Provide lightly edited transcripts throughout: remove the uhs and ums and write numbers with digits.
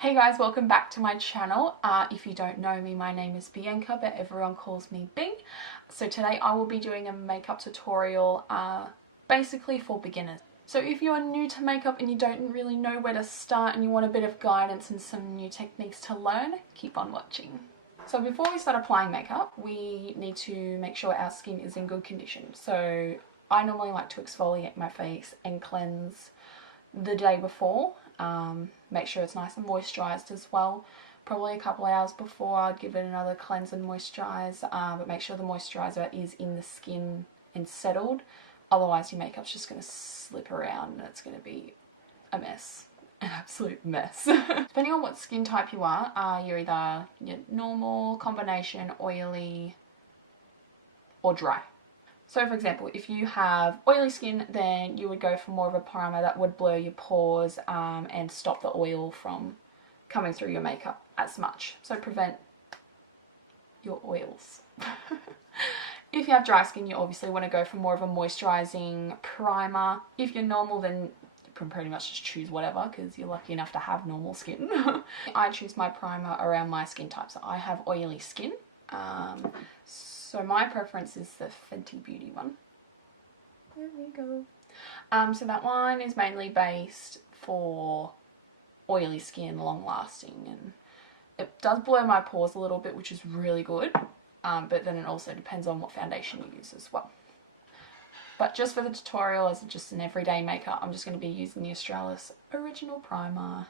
Hey guys, welcome back to my channel. If you don't know me, my name is Bianca, but everyone calls me Bing. So today I will be doing a makeup tutorial basically for beginners. So if you are new to makeup and you don't really know where to start and you want a bit of guidance and some new techniques to learn, keep on watching. So before we start applying makeup, we need to make sure our skin is in good condition. So I normally like to exfoliate my face and cleanse the day before. Make sure it's nice and moisturised as well. Probably a couple hours before I'd give it another cleanse and moisturise, but make sure the moisturiser is in the skin and settled. Otherwise your makeup's just going to slip around and it's going to be a mess. An absolute mess. Depending on what skin type you are, you're either your normal, combination, oily or dry. So for example, if you have oily skin, then you would go for more of a primer that would blur your pores and stop the oil from coming through your makeup as much. So prevent your oils. If you have dry skin, you obviously want to go for more of a moisturising primer. If you're normal, then you can pretty much just choose whatever because you're lucky enough to have normal skin. I choose my primer around my skin type. So I have oily skin. So my preference is the Fenty Beauty one. There we go. So that one is mainly based for oily skin, long lasting, and it does blur my pores a little bit, which is really good. But then it also depends on what foundation you use as well. But just for the tutorial, as just an everyday makeup, I'm just going to be using the Australis Original Primer.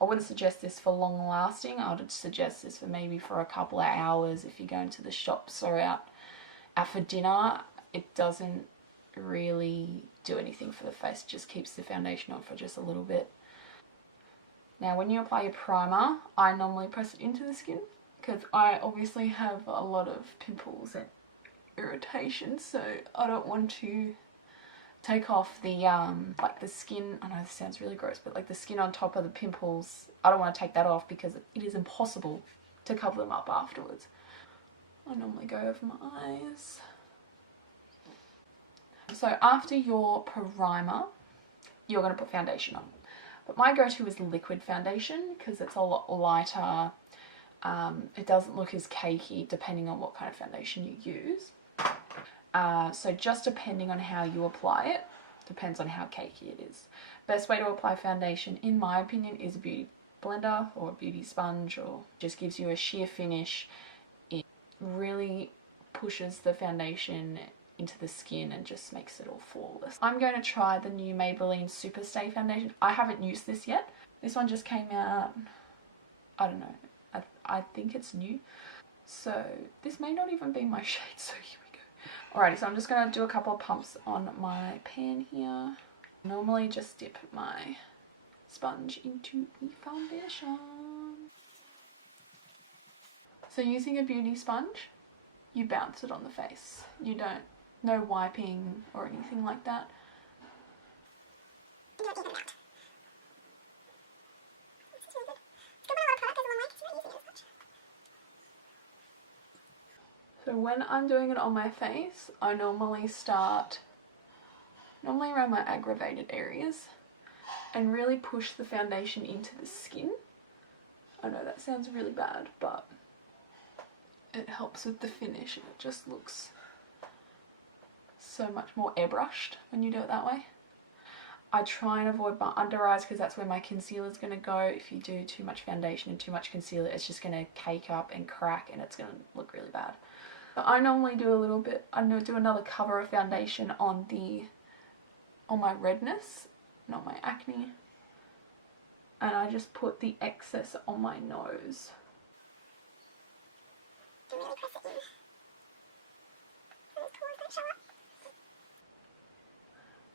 I wouldn't suggest this for long lasting. I would suggest this for maybe for a couple of hours if you're going to the shops or out for dinner. It doesn't really do anything for the face, it just keeps the foundation on for just a little bit. Now when you apply your primer, I normally press it into the skin because I obviously have a lot of pimples and irritation, so I don't want to take off the like the skin. I know this sounds really gross, but like the skin on top of the pimples, I don't want to take that off because it is impossible to cover them up afterwards. I normally go over my eyes. So after your primer, you're going to put foundation on. But my go-to is liquid foundation because it's a lot lighter. It doesn't look as cakey depending on what kind of foundation you use. So just depending on how you apply it, depends on how cakey it is. Best way to apply foundation, in my opinion, is a beauty blender or a beauty sponge, or just gives you a sheer finish. It really pushes the foundation into the skin and just makes it all flawless. I'm going to try the new Maybelline Superstay foundation. I haven't used this yet. This one just came out, I don't know, I think it's new. So this may not even be my shade, so here we go. Alrighty, so I'm just going to do a couple of pumps on my pan here. Normally just dip my sponge into the foundation. So using a beauty sponge, you bounce it on the face. You don't, no wiping or anything like that. So when I'm doing it on my face, I normally start around my aggravated areas and really push the foundation into the skin. I know that sounds really bad, but it helps with the finish and it just looks so much more airbrushed when you do it that way. I try and avoid my under eyes because that's where my concealer is going to go. If you do too much foundation and too much concealer, it's just going to cake up and crack and it's going to look really bad. But I normally do a little bit, I do another cover of foundation on my redness, not my acne. And I just put the excess on my nose.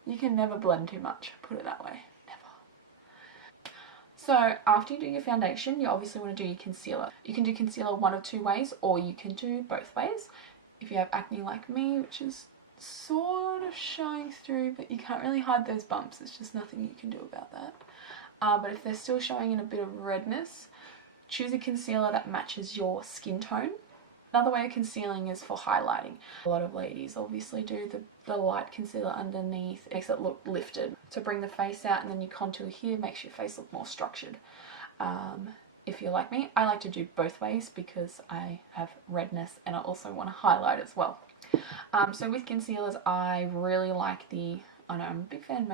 You can never blend too much, put it that way, never. So after you do your foundation, you obviously want to do your concealer. You can do concealer one of two ways, or you can do both ways. If you have acne like me, which is sort of showing through, but you can't really hide those bumps, there's just nothing you can do about that. But if they're still showing in a bit of redness, choose a concealer that matches your skin tone. Another way of concealing is for highlighting. A lot of ladies obviously do the light concealer underneath. It makes it look lifted. To bring the face out, and then you contour here, makes your face look more structured. If you're like me, I like to do both ways because I have redness and I also want to highlight as well. So with concealers, I really like the, I know I'm a big fan of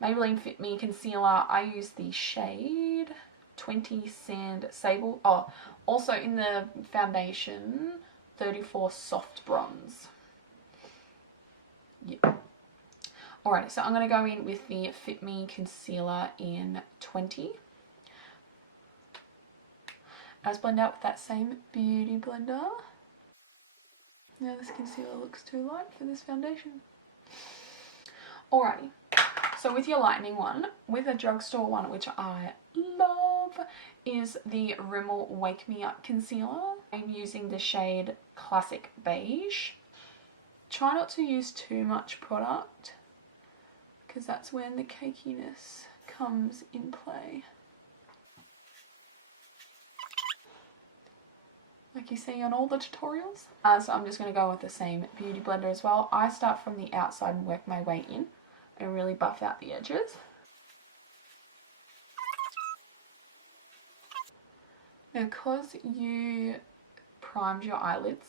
Maybelline Fit Me concealer. I use the shade 20 Sand Sable. Oh, also in the foundation, 34 Soft Bronze. Yeah. Alright, so I'm going to go in with the Fit Me concealer in 20. Let's blend out with that same beauty blender. Now this concealer looks too light for this foundation. Alrighty, so with your lightening one, with a drugstore one, which I love, is the Rimmel Wake Me Up concealer. I'm using the shade Classic Beige. Try not to use too much product, because that's when the cakiness comes in play. Like you see on all the tutorials. So I'm just going to go with the same beauty blender as well. I start from the outside and work my way in and really buff out the edges. Now, because you primed your eyelids,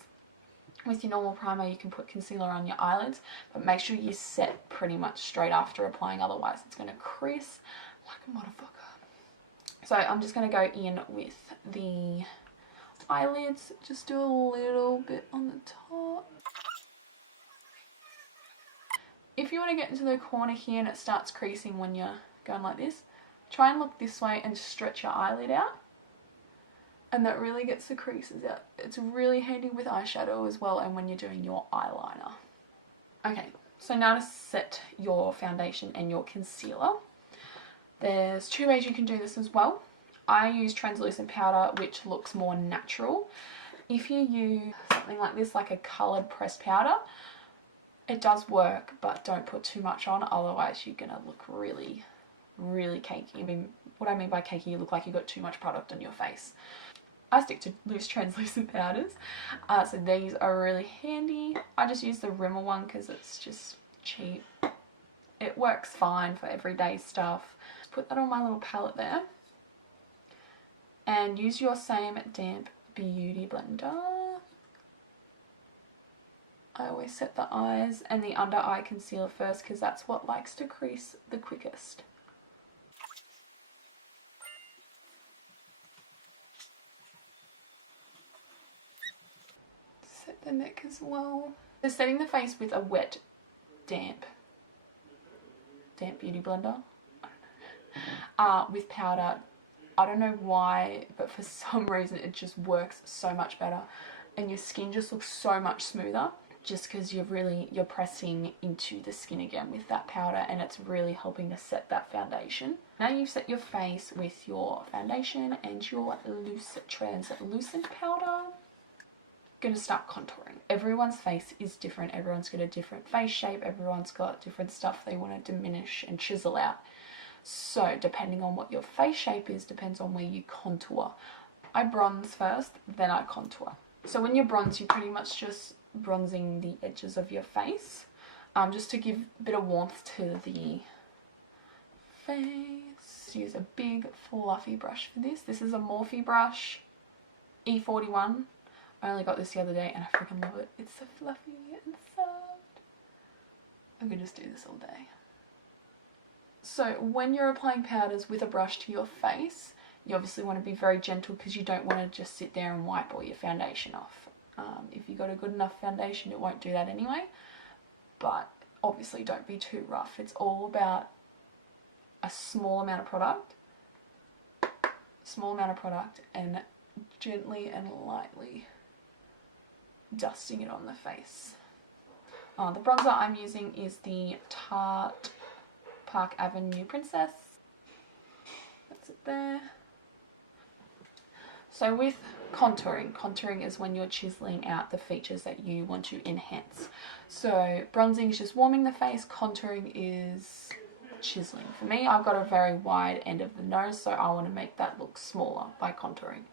with your normal primer you can put concealer on your eyelids, but make sure you set pretty much straight after applying, otherwise it's going to crease like a motherfucker. So I'm just going to go in with the eyelids, just do a little bit on the top. If you want to get into the corner here and it starts creasing when you're going like this, try and look this way and stretch your eyelid out, and that really gets the creases out. It's really handy with eyeshadow as well and when you're doing your eyeliner. Okay, so now to set your foundation and your concealer. There's two ways you can do this as well. I use translucent powder, which looks more natural. If you use something like this, like a coloured pressed powder, it does work, but don't put too much on, otherwise you're going to look really, really cakey. I mean, what I mean by cakey, you look like you've got too much product on your face. I stick to loose translucent powders, so these are really handy. I just use the Rimmel one because it's just cheap. It works fine for everyday stuff. Just put that on my little palette there. And use your same damp beauty blender. I always set the eyes and the under eye concealer first because that's what likes to crease the quickest. Set the neck as well. So setting the face with a wet, damp beauty blender, with powder. I don't know why, but for some reason it just works so much better and your skin just looks so much smoother, just because you're pressing into the skin again with that powder, and it's really helping to set that foundation. Now you've set your face with your foundation and your loose translucent powder. Going to start contouring. Everyone's face is different. Everyone's got a different face shape. Everyone's got different stuff they want to diminish and chisel out. So depending on what your face shape is, depends on where you contour. I bronze first, then I contour. So when you bronze, you're pretty much just bronzing the edges of your face, just to give a bit of warmth to the face. Use a big fluffy brush for this. This is a Morphe brush, E41. I only got this the other day and I freaking love it. It's so fluffy and soft. I could just do this all day. So when you're applying powders with a brush to your face, you obviously want to be very gentle because you don't want to just sit there and wipe all your foundation off. If you've got a good enough foundation, it won't do that anyway. But obviously don't be too rough. It's all about a small amount of product and gently and lightly dusting it on the face. The bronzer I'm using is the Tarte Park Avenue Princess. That's it there. So with contouring is when you're chiseling out the features that you want to enhance. So bronzing is just warming the face, contouring is chiseling. For me, I've got a very wide end of the nose, so I want to make that look smaller by contouring.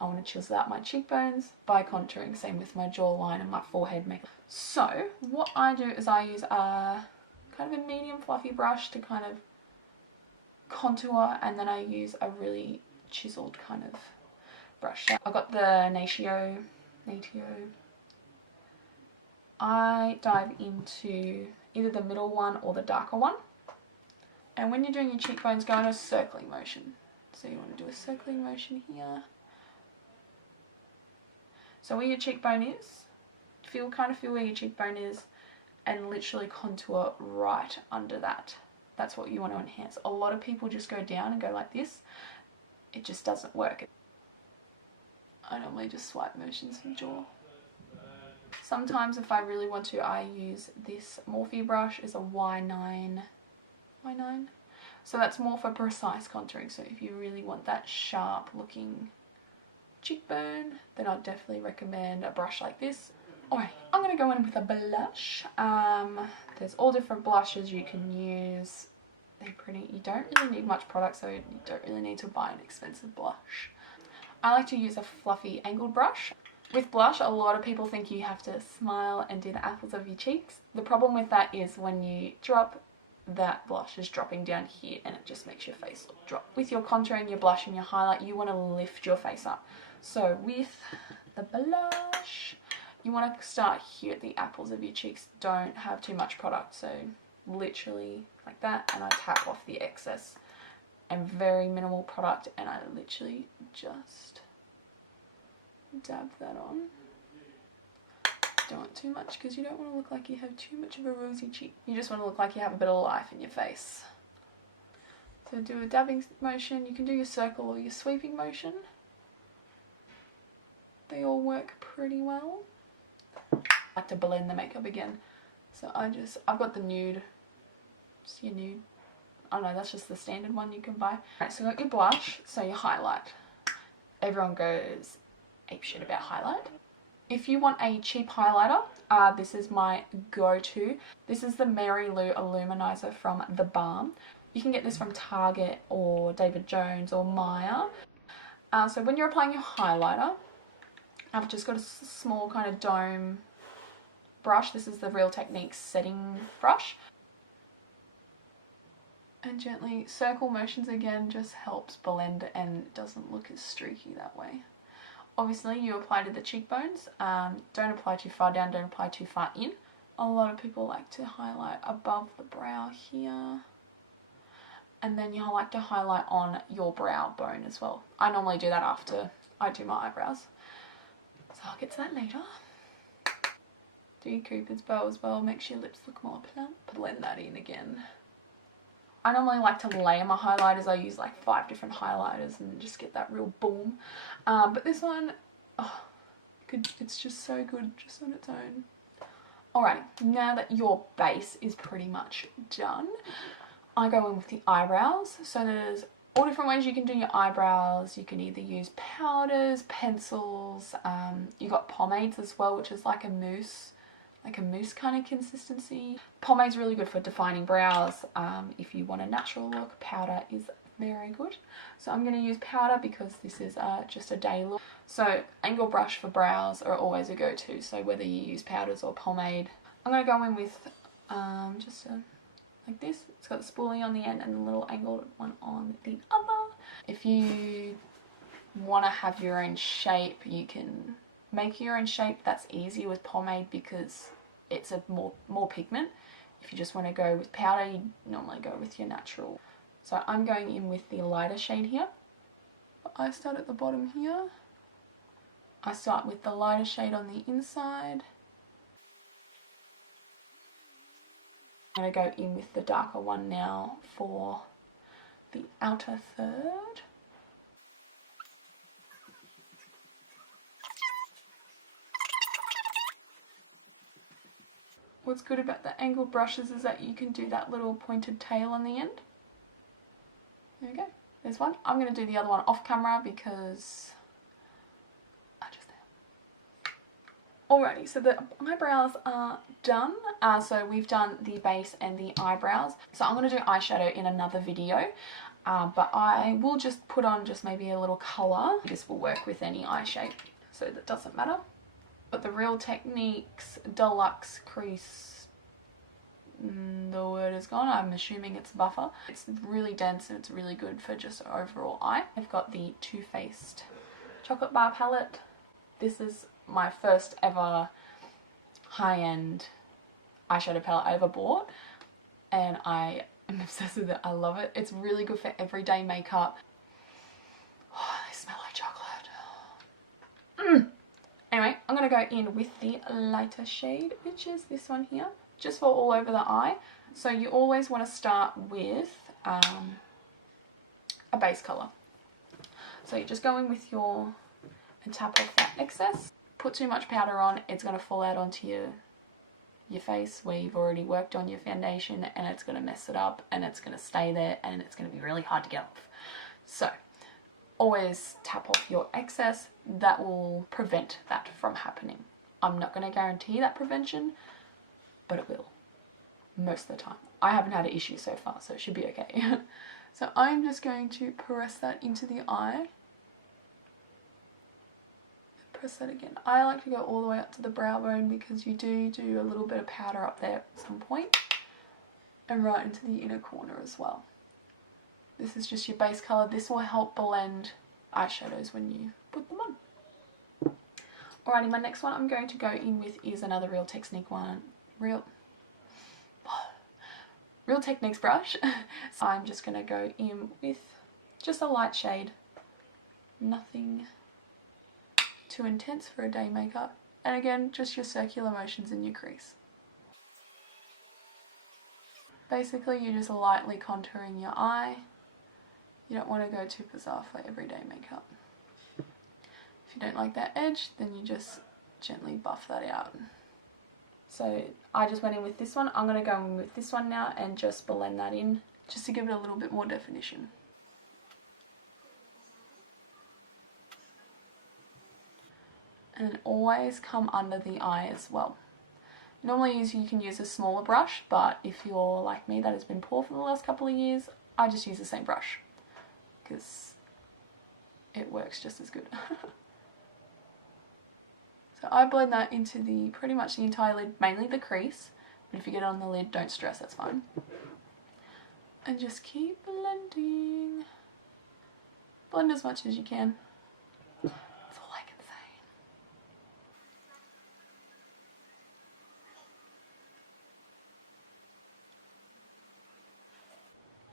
I want to chisel out my cheekbones by contouring, same with my jawline and my forehead makeup. So what I do is I use a kind of a medium fluffy brush to kind of contour, and then I use a really chiseled kind of brush. So I've got the Natio. I dive into either the middle one or the darker one. And when you're doing your cheekbones, go in a circling motion. So you want to do a circling motion here. So where your cheekbone is, kind of feel where your cheekbone is, and literally contour right under that. That's what you want to enhance. A lot of people just go down and go like this. It just doesn't work. I normally just swipe motions from jaw. Sometimes if I really want to, I use this Morphe brush. It's a Y9. So that's more for precise contouring. So if you really want that sharp looking cheekbone, then I'd definitely recommend a brush like this. Alright, I'm going to go in with a blush. There's all different blushes you can use. They're pretty. You don't really need much product, so you don't really need to buy an expensive blush. I like to use a fluffy angled brush. With blush, a lot of people think you have to smile and do the apples of your cheeks. The problem with that is when you drop, that blush is dropping down here and it just makes your face look drop. With your contouring, your blush and your highlight, you want to lift your face up. So with the blush, you want to start here at the apples of your cheeks. Don't have too much product, so literally like that, and I tap off the excess. And very minimal product, and I literally just dab that on. Don't want too much because you don't want to look like you have too much of a rosy cheek. You just want to look like you have a bit of life in your face. So do a dabbing motion. You can do your circle or your sweeping motion. They all work pretty well. I like to blend the makeup again. So I've got the nude. Just your nude. Oh no, that's just the standard one you can buy. Alright, so you got your blush, so your highlight. Everyone goes apeshit about highlight. If you want a cheap highlighter, this is my go-to. This is the Mary Lou Illuminizer from The Balm. You can get this from Target or David Jones or Maya. So when you're applying your highlighter, I've just got a small kind of dome brush. This is the Real Techniques setting brush. And gently circle motions again just helps blend and it doesn't look as streaky that way. Obviously you apply to the cheekbones. Don't apply too far down, don't apply too far in. A lot of people like to highlight above the brow here. And then you like to highlight on your brow bone as well. I normally do that after I do my eyebrows. So I'll get to that later. Do your Cupid's bow as well, makes your lips look more plump. Blend that in again. I normally like to layer my highlighters. I use like 5 different highlighters and just get that real boom. But this one, oh, it's just so good just on its own. Alright, now that your base is pretty much done, I go in with the eyebrows. So there's all different ways you can do your eyebrows. You can either use powders, pencils, you got pomades as well, which is like a mousse kind of consistency. Pomade's really good for defining brows. If you want a natural look, powder is very good. So I'm going to use powder because this is just a day look. So angle brush for brows are always a go-to. So whether you use powders or pomade, I'm going to go in with like this. It's got the spoolie on the end and a little angled one on the other. If you want to have your own shape, you can make your own shape. That's easier with pomade because it's a more pigment. If you just want to go with powder, you normally go with your natural. So I'm going in with the lighter shade here. I start at the bottom here. I start with the lighter shade on the inside. I'm going to go in with the darker one now for the outer third. What's good about the angled brushes is that you can do that little pointed tail on the end. There we go. There's one. I'm going to do the other one off camera because I just am. Alrighty, so the eyebrows are done. So we've done the base and the eyebrows. So I'm going to do eyeshadow in another video. But I will just put on just maybe a little colour. This will work with any eye shape, so that doesn't matter. But the Real Techniques Deluxe Crease the word is gone. I'm assuming it's buffer. It's really dense and it's really good for just overall eye. I've got the Too Faced chocolate bar palette. This is my first ever high-end eyeshadow palette I ever bought, and I am obsessed with it. I love it. It's really good for everyday makeup. Oh, they smell like chocolate. Anyway, I'm going to go in with the lighter shade, which is this one here, just for all over the eye. So you always want to start with a base colour. So you just go in with your, and tap off that excess. Put too much powder on, it's going to fall out onto your face where you've already worked on your foundation, and it's going to mess it up, and it's going to stay there, and it's going to be really hard to get off. So always tap off your excess. That will prevent that from happening. I'm not going to guarantee that prevention, but it will most of the time. I haven't had an issue so far, so it should be okay. So I'm just going to press that into the eye. Press that again. I like to go all the way up to the brow bone because you do a little bit of powder up there at some point, and right into the inner corner as well. This is just your base colour. This will help blend eyeshadows when you put them on. Alrighty, my next one I'm going to go in with is another Real Techniques one. Real Techniques brush. So I'm just going to go in with just a light shade. Nothing too intense for a day makeup. And again, just your circular motions in your crease. Basically, you're just lightly contouring your eye. You don't want to go too bizarre for everyday makeup. If you don't like that edge, then you just gently buff that out. So I just went in with this one. I'm going to go in with this one now and just blend that in, just to give it a little bit more definition. And always come under the eye as well. Normally you can use a smaller brush, but if you're like me that has been poor for the last couple of years, I just use the same brush because it works just as good. So I blend that into the pretty much the entire lid, mainly the crease, but if you get it on the lid, don't stress, that's fine. And just keep blending. Blend as much as you can. That's all I can say.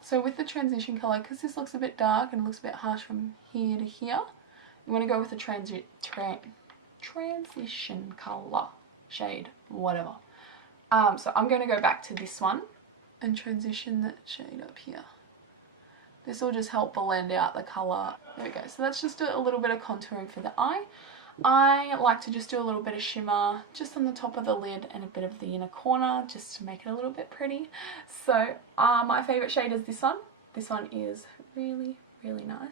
So with the transition colour, because this looks a bit dark and looks a bit harsh from here to here, you want to go with the transition colour shade, whatever. So I'm going to go back to this one and transition that shade up here. This will just help blend out the colour. There we go. So that's just a little bit of contouring for the eye. I like to just do a little bit of shimmer just on the top of the lid and a bit of the inner corner just to make it a little bit pretty. So my favourite shade is this one. This one is really, really nice.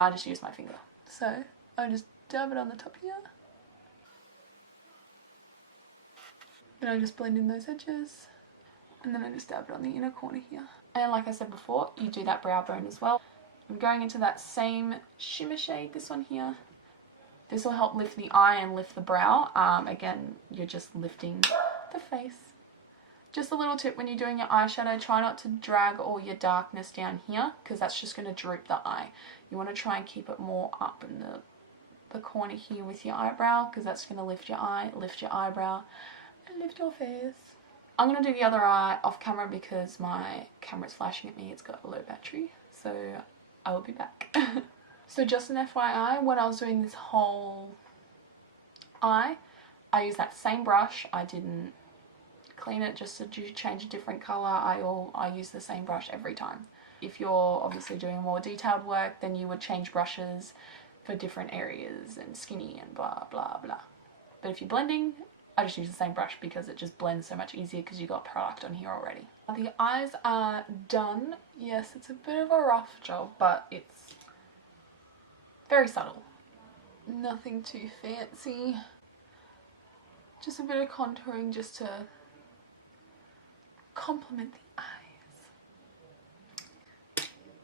I just use my finger. So I just dab it on the top here. Then I just blend in those edges. And then I just dab it on the inner corner here. And like I said before, you do that brow bone as well. I'm going into that same shimmer shade, this one here. This will help lift the eye and lift the brow. Again, you're just lifting the face. Just a little tip when you're doing your eyeshadow, try not to drag all your darkness down here because that's just going to droop the eye. You want to try and keep it more up in the corner here with your eyebrow because that's going to lift your eye, lift your eyebrow, and lift your face. I'm going to do the other eye off camera because my camera's flashing at me. It's got a low battery, so I will be back. So just an FYI, when I was doing this whole eye, I used that same brush. I didn't clean it just to change a different colour. I use the same brush every time. If you're obviously doing more detailed work, then you would change brushes for different areas and skinny and blah blah blah. But if you're blending, I just use the same brush because it just blends so much easier because you got product on here already. The eyes are done. Yes, it's a bit of a rough job, but it's very subtle. Nothing too fancy. Just a bit of contouring just to complement the eyes.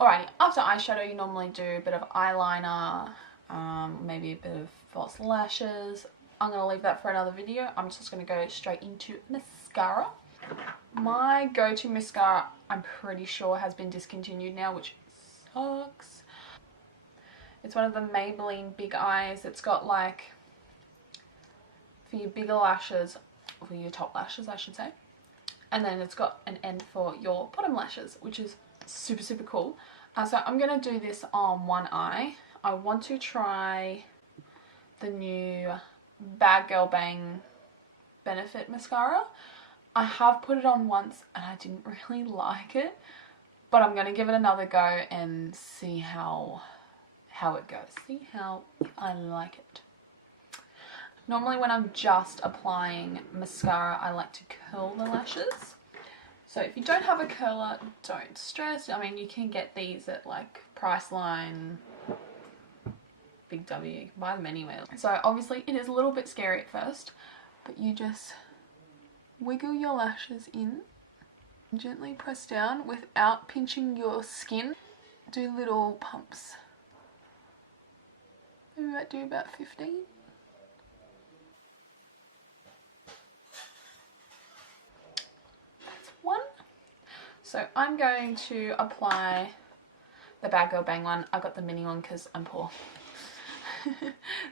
Alrighty, after eyeshadow you normally do a bit of eyeliner, maybe a bit of false lashes. I'm going to leave that for another video. I'm just going to go straight into mascara. My go-to mascara, I'm pretty sure, has been discontinued now, which sucks. It's one of the Maybelline Big Eyes. It's got like, for your bigger lashes, for your top lashes I should say, and then it's got an end for your bottom lashes, which is super, super cool. So I'm going to do this on one eye. I want to try the new Bad Girl Bang Benefit Mascara. I have put it on once and I didn't really like it, but I'm going to give it another go and see how it goes. See how I like it. Normally when I'm just applying mascara, I like to curl the lashes. So if you don't have a curler, don't stress. I mean, you can get these at like Priceline, Big W, you can buy them anywhere. So obviously it is a little bit scary at first, but you just wiggle your lashes in, gently press down without pinching your skin. Do little pumps. Maybe I might do about 15. That's one. So I'm going to apply the Bad Girl Bang one. I got the mini one because I'm poor.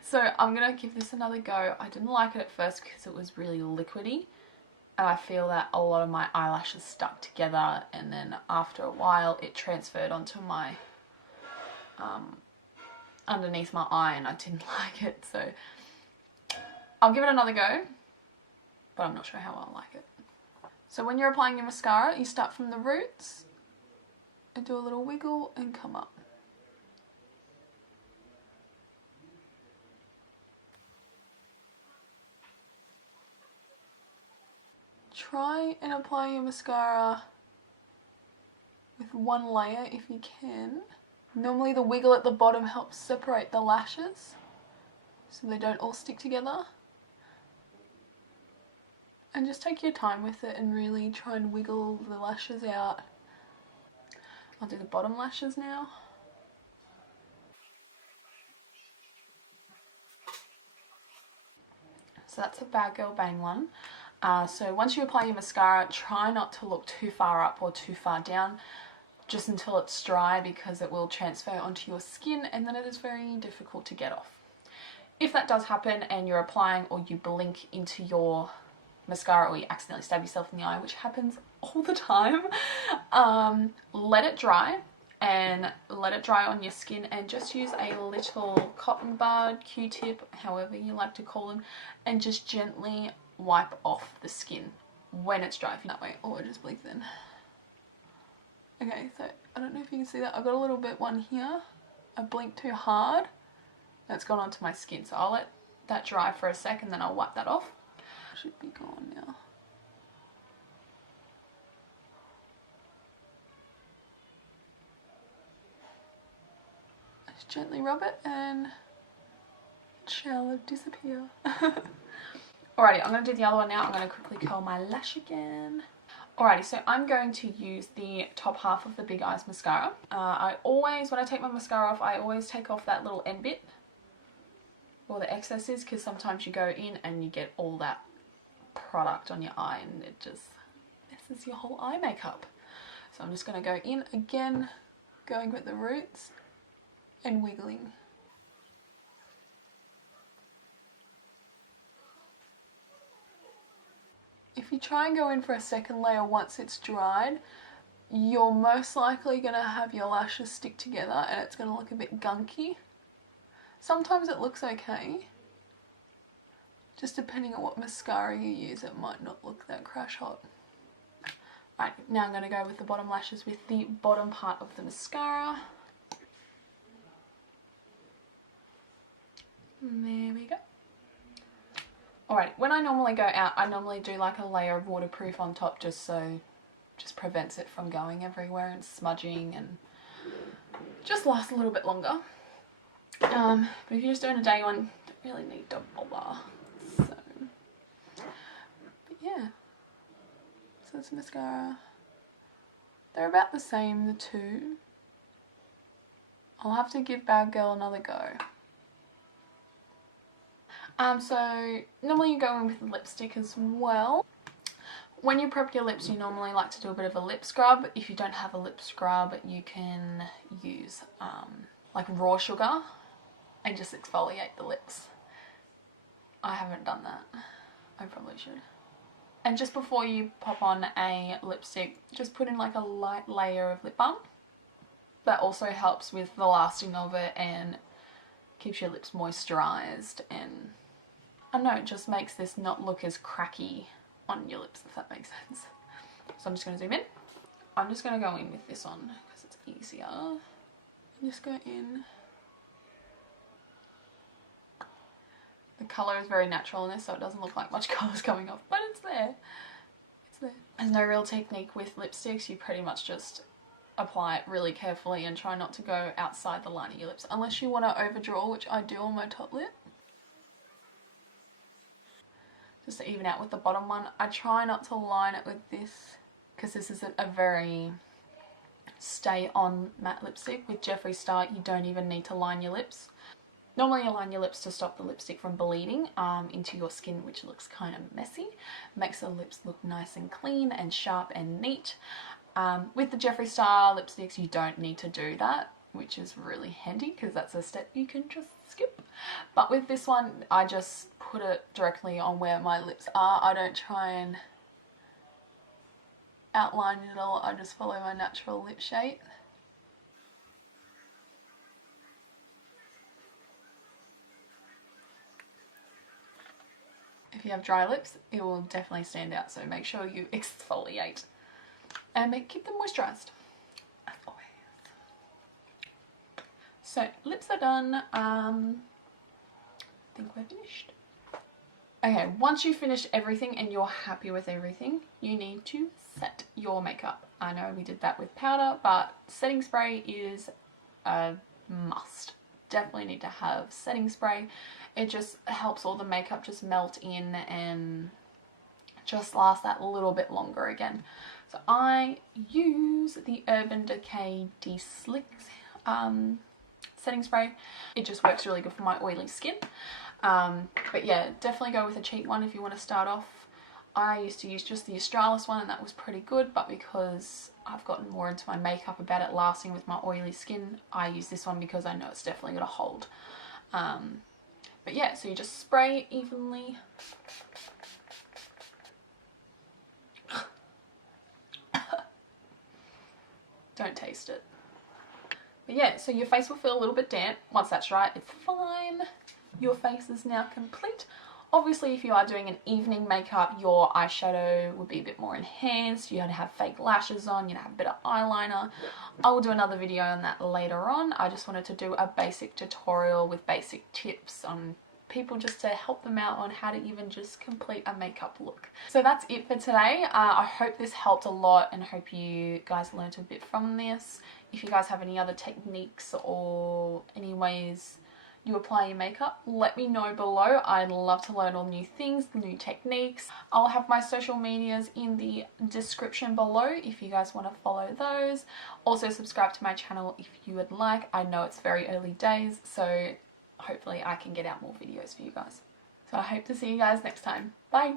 So I'm going to give this another go. I didn't like it at first because it was really liquidy. And I feel that a lot of my eyelashes stuck together, and then after a while it transferred onto my underneath my eye and I didn't like it. So I'll give it another go, but I'm not sure how I'll like it. So when you're applying your mascara, you start from the roots and do a little wiggle and come up. Try and apply your mascara with one layer if you can. Normally the wiggle at the bottom helps separate the lashes so they don't all stick together. And just take your time with it and really try and wiggle the lashes out. I'll do the bottom lashes now. So that's a Bad Girl Bang one. So once you apply your mascara, try not to look too far up or too far down, just until it's dry, because it will transfer onto your skin and then it is very difficult to get off. If that does happen and you're applying or you blink into your mascara or you accidentally stab yourself in the eye, which happens all the time, let it dry and let it dry on your skin, and just use a little cotton bud, Q-tip, however you like to call them, and just gently wipe off the skin when it's dry. That way, or just blink then. Okay, so I don't know if you can see that. I've got a little bit one here. I blinked too hard. That's gone onto my skin, so I'll let that dry for a sec and then I'll wipe that off. Should be gone now. Just gently rub it and it shall disappear. Alrighty, I'm going to do the other one now. I'm going to quickly curl my lash again. Alrighty, so I'm going to use the top half of the Big Eyes mascara. I always, when I take my mascara off, I always take off that little end bit, or the excesses, because sometimes you go in and you get all that product on your eye and it just messes your whole eye makeup. So I'm just going to go in again, going with the roots and wiggling. If you try and go in for a second layer once it's dried, you're most likely going to have your lashes stick together and it's going to look a bit gunky. Sometimes it looks okay. Just depending on what mascara you use, it might not look that crash hot. Right, now I'm going to go with the bottom lashes with the bottom part of the mascara. And there we go. Alright, when I normally go out, I normally do like a layer of waterproof on top, just prevents it from going everywhere and smudging, and just lasts a little bit longer. But if you're just doing a day one, you don't really need to bother. So, but yeah. So it's mascara. They're about the same, the two. I'll have to give Bad Girl another go. So normally you go in with lipstick as well. When you prep your lips, you normally like to do a bit of a lip scrub. If you don't have a lip scrub, you can use like raw sugar and just exfoliate the lips. I haven't done that. I probably should. And just before you pop on a lipstick, just put in like a light layer of lip balm. That also helps with the lasting of it and keeps your lips moisturised, and I don't know, it just makes this not look as cracky on your lips, if that makes sense. So I'm just going to zoom in. I'm just going to go in with this on because it's easier. Just go in. The colour is very natural in this, so it doesn't look like much colour's coming off, but it's there. It's there. There's no real technique with lipsticks. You pretty much just apply it really carefully and try not to go outside the line of your lips, unless you want to overdraw, which I do on my top lip. Just to even out with the bottom one. I try not to line it with this because this is a very stay on matte lipstick. With Jeffree Star, you don't even need to line your lips. Normally you line your lips to stop the lipstick from bleeding into your skin, which looks kind of messy. Makes the lips look nice and clean and sharp and neat. With the Jeffree Star lipsticks, you don't need to do that, which is really handy because that's a step you can just skip. But with this one, I just put it directly on where my lips are. I don't try and outline it all. I just follow my natural lip shape. If you have dry lips, it will definitely stand out, so make sure you exfoliate and keep them moisturised, as always. So, lips are done. I think we're finished. Okay, once you've finished everything and you're happy with everything, you need to set your makeup. I know we did that with powder, but setting spray is a must. Definitely need to have setting spray. It just helps all the makeup just melt in and just last that little bit longer again. So I use the Urban Decay De-Slick setting spray. It just works really good for my oily skin. But yeah, definitely go with a cheap one if you want to start off. I used to use just the Australis one and that was pretty good, but because I've gotten more into my makeup about it lasting with my oily skin, I use this one because I know it's definitely going to hold. But yeah, so you just spray evenly. Don't taste it. But yeah, so your face will feel a little bit damp. Once that's dry, it's fine. Your face is now complete. Obviously, if you are doing an evening makeup, your eyeshadow would be a bit more enhanced. You'd have fake lashes on, you'd have a bit of eyeliner. I will do another video on that later on. I just wanted to do a basic tutorial with basic tips on people just to help them out on how to even just complete a makeup look. So that's it for today. I hope this helped a lot and hope you guys learned a bit from this. If you guys have any other techniques or any ways you apply your makeup, let me know below. I'd love to learn all new things, new techniques. I'll have my social medias in the description below if you guys want to follow those. Also subscribe to my channel if you would like. I know it's very early days, so hopefully I can get out more videos for you guys. So I hope to see you guys next time. Bye!